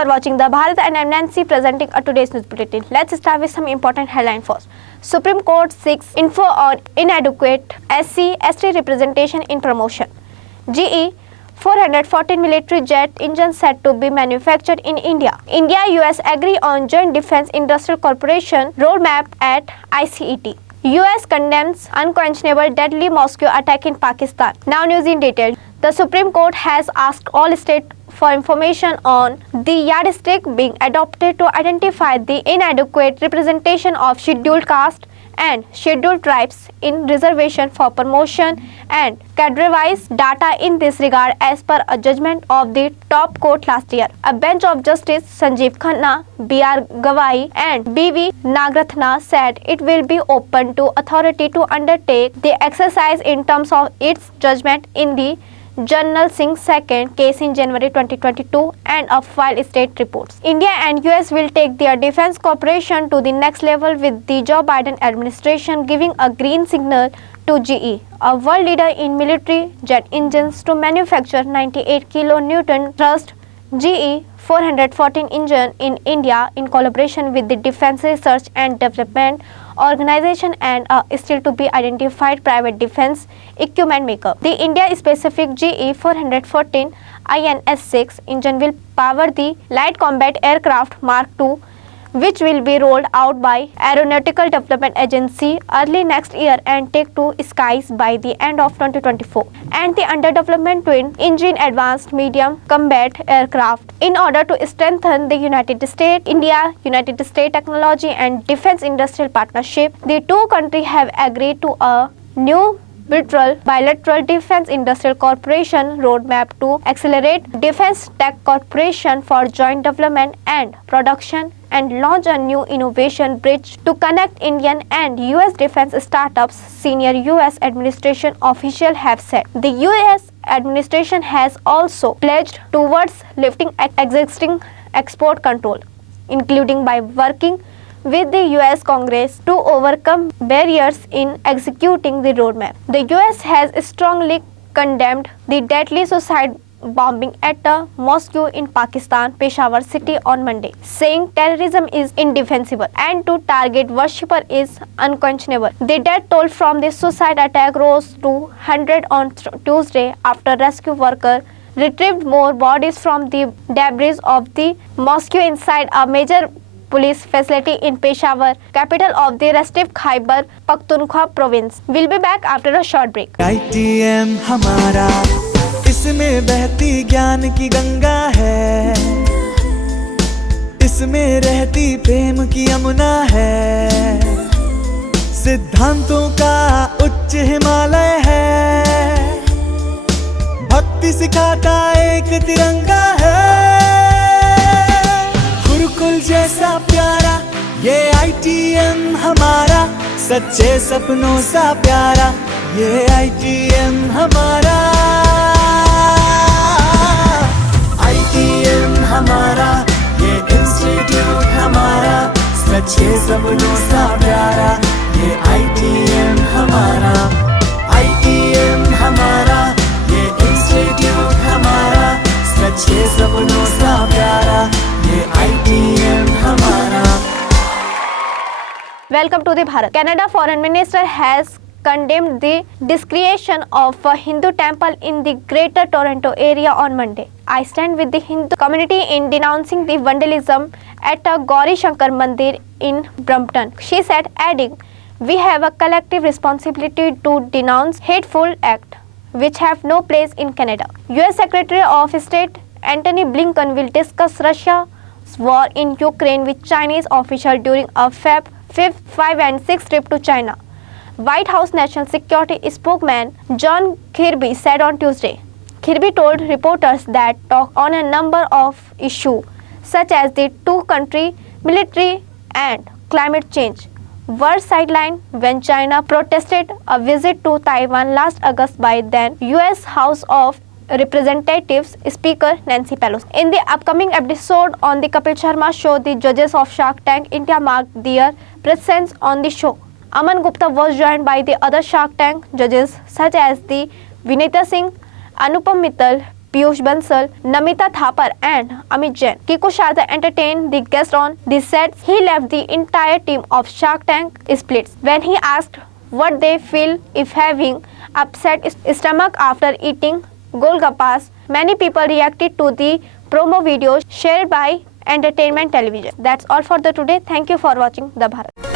are watching the Bharat and I'm Nancy presenting a today's news bulletin. Let's start with some important headline first. Supreme Court seeks info on inadequate SC/ST representation in promotion. GE 414 military jet engine set to be manufactured in India. India-US agree on joint defense industrial corporation roadmap at ICET. US condemns unquestionable deadly Moscow attack in Pakistan. Now news in detail. The Supreme Court has asked all states for information on the yardstick being adopted to identify the inadequate representation of scheduled caste and scheduled tribes in reservation for promotion and cadre-wise data in this regard as per a judgment of the top court last year. A bench of Justice Sanjeev Khanna, B.R. Gavai and B.V. Nagarathna said it will be open to authority to undertake the exercise in terms of its judgment in the Jarnal Singh second case in January 2022 and of file state reports. India and US will take their defense cooperation to the next level with the Joe Biden administration giving a green signal to GE, a world leader in military jet engines, to manufacture 98 kilonewton thrust GE 414 engine in India in collaboration with the Defense Research and Development Organization and a still to be identified private defense equipment maker. The India-specific GE 414 INS-6 engine will power the Light Combat Aircraft Mark II, which will be rolled out by Aeronautical Development Agency early next year and take to skies by the end of 2024, and the under development twin engine advanced medium combat aircraft. In order to strengthen the United States India-United States technology and defense industrial partnership, the two countries have agreed to a new bilateral defense industrial cooperation roadmap to accelerate defense tech cooperation for joint development and production and launch a new innovation bridge to connect Indian and US defense startups, senior US administration officials have said. The US administration has also pledged towards lifting existing export control, including by working with the US Congress to overcome barriers in executing the roadmap. The US has strongly condemned the deadly suicide bombing at a mosque in Pakistan, Peshawar city on Monday, saying terrorism is indefensible and to target worshipper is unconscionable. The death toll from the suicide attack rose to 100 on Tuesday after rescue workers retrieved more bodies from the debris of the mosque inside a major police facility in Peshawar, capital of the restive Khyber Pakhtunkhwa province. We'll be back after a short break. ITM हमारा, इसमें बहती ज्ञान की गंगा है, इसमें रहती प्रेम की यमुना है, सिद्धांतों का उच्च हिमालय है, भक्ति सिखाता एक तिरंगा है, गुरुकुल जैसा प्यारा ये ITM हमारा, सच्चे सपनों सा प्यारा ये ITM हमारा, ITM हमारा ये इंस्टीट्यूट हमारा, सच्चे सपनों सा प्यारा ये ITM हमारा, ITM हमारा ये इंस्टीट्यूट हमारा, सच्चे सपनों सा प्यारा ये ITM हमारा. Welcome to the Bharat. Canada Foreign Minister has condemned the desecration of a Hindu temple in the Greater Toronto area on Monday. I stand with the Hindu community in denouncing the vandalism at a Gauri Shankar Mandir in Brampton, she said, adding, "We have a collective responsibility to denounce hateful acts which have no place in Canada." US Secretary of State Antony Blinken will discuss Russia's war in Ukraine with Chinese officials during a Feb 5 and 6 trip to China. White House National Security spokesman John Kirby said on Tuesday. Kirby told reporters that talk on a number of issues such as the two-country military and climate change were sidelined when China protested a visit to Taiwan last August by then US House of Representatives Speaker Nancy Pelosi. In the upcoming episode on the Kapil Sharma show, the judges of Shark Tank India marked their presence on the show. Aman Gupta was joined by the other Shark Tank judges such as the Vinita Singh, Anupam Mittal, Piyush Bansal, Namita Thapar and Amit Jain. Kiko Sharda entertained the guest on the set. He left the entire team of Shark Tank splits when he asked what they feel if having upset stomach after eating Golgappas. Many people reacted to the promo videos shared by Entertainment Television. That's all for the today. Thank you for watching The Bharat.